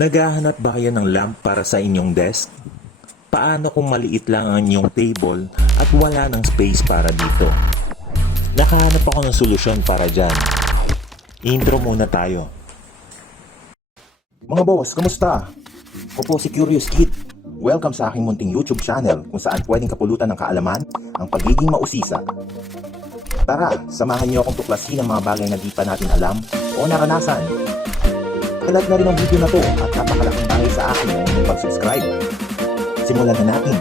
Naghahanap ba kayo ng lamp para sa inyong desk? Paano kung maliit lang ang inyong table at wala ng space para dito? Nakahanap ako ng solusyon para dyan. Intro muna tayo. Mga boss, kamusta? Ako po si Curious Kid. Welcome sa aking munting YouTube channel kung saan pwedeng kapulutan ng kaalaman ang pagiging mausisa. Tara, samahan niyo akong tuklasin ang mga bagay na di pa natin alam o naranasan. Kalat na rin ang video na to at napakalaking bagay sa akin ang pag-subscribe. Simulan na natin.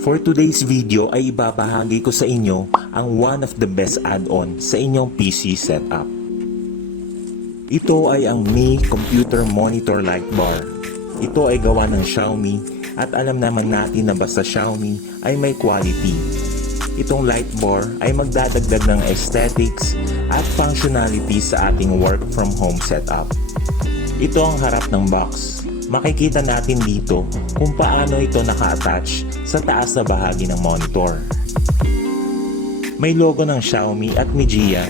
For today's video ay ibabahagi ko sa inyo ang one of the best add-on sa inyong PC setup. Ito ay ang Mi Computer Monitor Light Bar. Ito ay gawa ng Xiaomi at alam naman natin na basta Xiaomi ay may quality. Itong light bar ay magdadagdag ng aesthetics at functionality sa ating work from home setup. Ito ang harap ng box. Makikita natin dito kung paano ito naka-attach sa taas na bahagi ng monitor. May logo ng Xiaomi at Mijia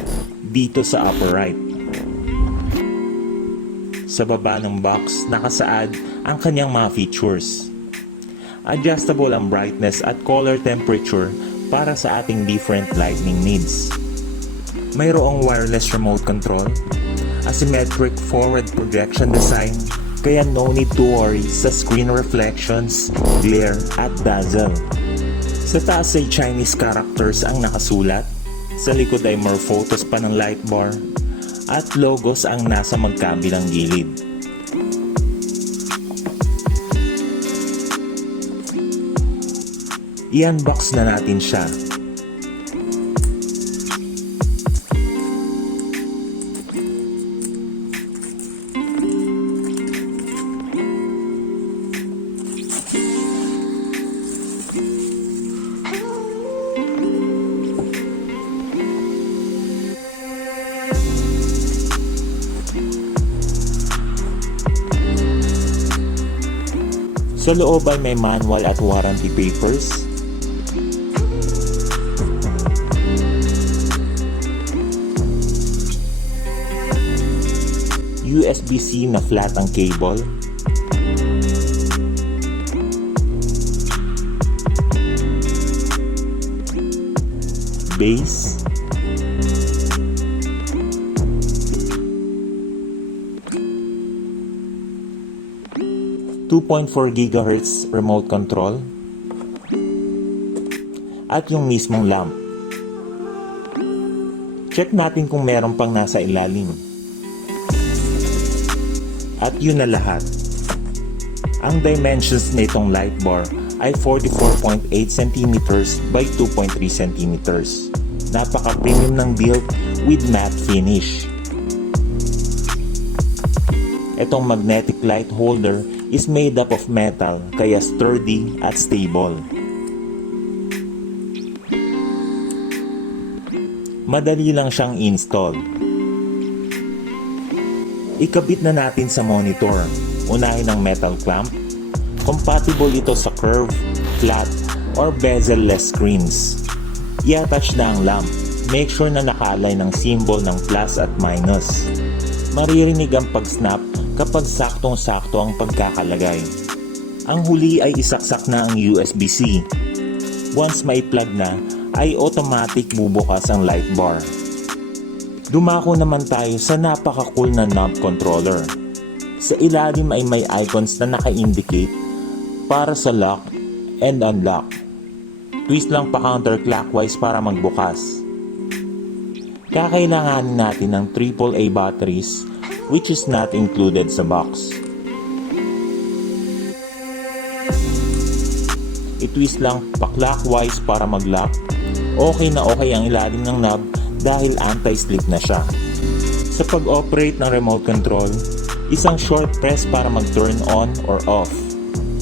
dito sa upper right. Sa baba ng box, nakasaad ang kanyang mga features. Adjustable ang brightness at color temperature para sa ating different lighting needs. Mayroong wireless remote control, asymmetric forward projection design, kaya no need to worry sa screen reflections, glare at dazzle. Sa taas ay Chinese characters ang nakasulat, sa likod ay more photos pa ng light bar, at logos ang nasa magkabilang gilid. I-unbox na natin siya. Sa loob ay may manual at warranty papers. USB-C na flat ang cable. Base. .4 GHz remote control. At yung mismong lamp. Check natin kung meron pang nasa ilalim. At yun na lahat. Ang dimensions nitong light bar ay 44.8 cm by 2.3 cm. Napaka-premium ng build with matte finish. Itong magnetic light holder is made up of metal kaya sturdy at stable. Madali lang siyang install. Ikabit na natin sa monitor. Unahin ang metal clamp. Compatible ito sa curve, flat, or bezel-less screens. I-attach na ang lamp. Make sure na naka-align ang symbol ng plus at minus. Maririnig ang pag-snap kapag saktong-sakto ang pagkakalagay. Ang huli ay isaksak na ang USB-C. Once mai-plug na, ay automatic bubukas ang light bar. Dumako naman tayo sa napaka-cool na knob controller. Sa ilalim ay may icons na naka-indicate para sa lock and unlock. Twist lang pa counterclockwise para magbukas. Kakailanganin natin ng AAA batteries which is not included sa box. I-twist lang pa clockwise para mag-lock. Okay na okay ang ilalim ng knob dahil anti-slip na siya. Sa pag-operate ng remote control, isang short press para mag-turn on or off.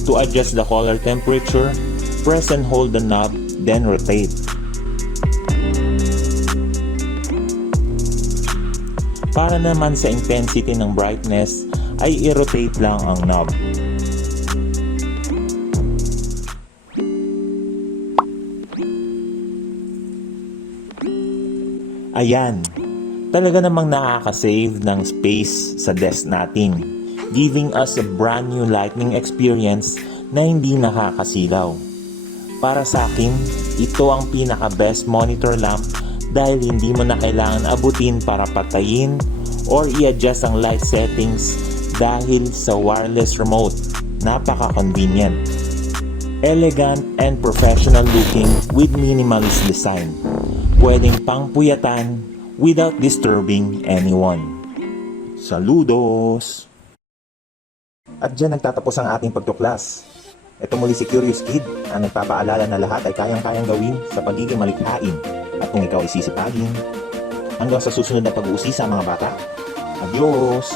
To adjust the color temperature, press and hold the knob, then rotate. Para naman sa intensity ng brightness, ay i-rotate lang ang knob. Ayan, Talaga namang nakaka-save ng space sa desk natin, giving us a brand new lighting experience na hindi nakakasilaw. Para sa akin, ito ang pinaka-best monitor lamp dahil hindi mo na kailangan abutin para patayin or i-adjust ang light settings dahil sa wireless remote. Napaka-convenient. Elegant and professional looking with minimalist design. Pwedeng pangpuyatan without disturbing anyone. Saludos! At dyan nagtatapos ang ating pagtuklas. Ito muli si Curious Kid, ang nagpapaalala na lahat ay kayang-kayang gawin sa pagiging malikhain at kung ikaw ay sisipagin. Hanggang sa susunod na pag-uusisa mga bata. Adios!